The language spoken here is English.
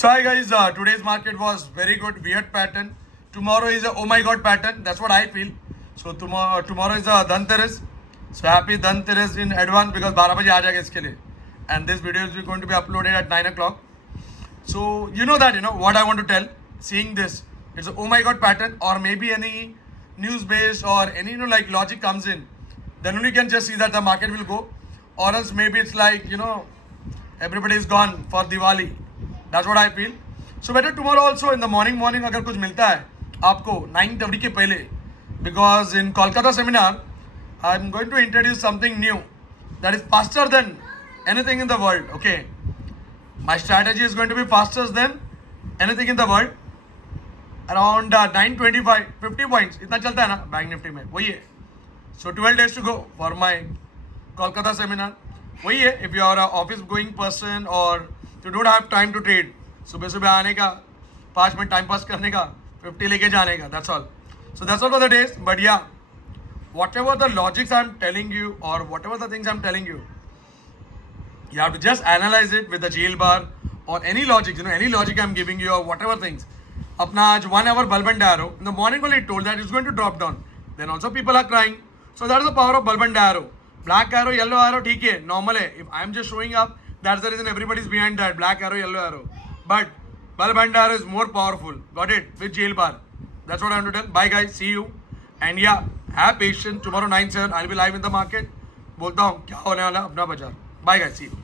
So hi guys, today's market was very good, weird pattern. Tomorrow is a oh my god pattern. That's what I feel. So tomorrow is a Dhanteras. So happy Dhanteras in advance because 12 बजे आ जाएगा इसके लिए. And this video is going to be uploaded at 9 o'clock. So you know what I want to tell. Seeing this, it's a oh my god pattern, or maybe any news based or any like logic comes in. Then only you can just see that the market will go, or else maybe it's like everybody is gone for Diwali. That's what I feel. So better tomorrow also in the morning अगर कुछ मिलता है आपको 9:30 के पहले, because in Kolkata seminar I'm going to introduce something new that is faster than anything in the world. Okay, my strategy is going to be faster than anything in the world. Around 9:25 50 points इतना चलता है ना bank Nifty में, वही है. So 12 days to go for my Kolkata seminar. वही है. If you are an office going person or you don't have time to trade, सुबह सुबह आने का 5 मिनट टाइम पास करने का 50 लेके जाने का, that's all. So that's all for the days. But yeah, whatever the logics I'm telling you or whatever the things I'm telling you, you have to just analyze it with the GL bar or any logic, any logic I'm giving you or whatever things. अपना आज 1 hour bulb and arrow in the morning only told that it's going to drop down. Then also people are crying. So that is the power of bulb and arrow. Black arrow, yellow arrow, ठीक है, normal है. If I'm just showing up, that's the reason everybody's behind that black arrow, yellow arrow. But bulb and arrow is more powerful. Got it? With jail bar. That's what I want to tell. Bye guys. See you. And yeah, have patience. Tomorrow 9-7 I'll be live in the market. बोलता हूँ क्या होने वाला अपना बाजार. Bye guys. See you.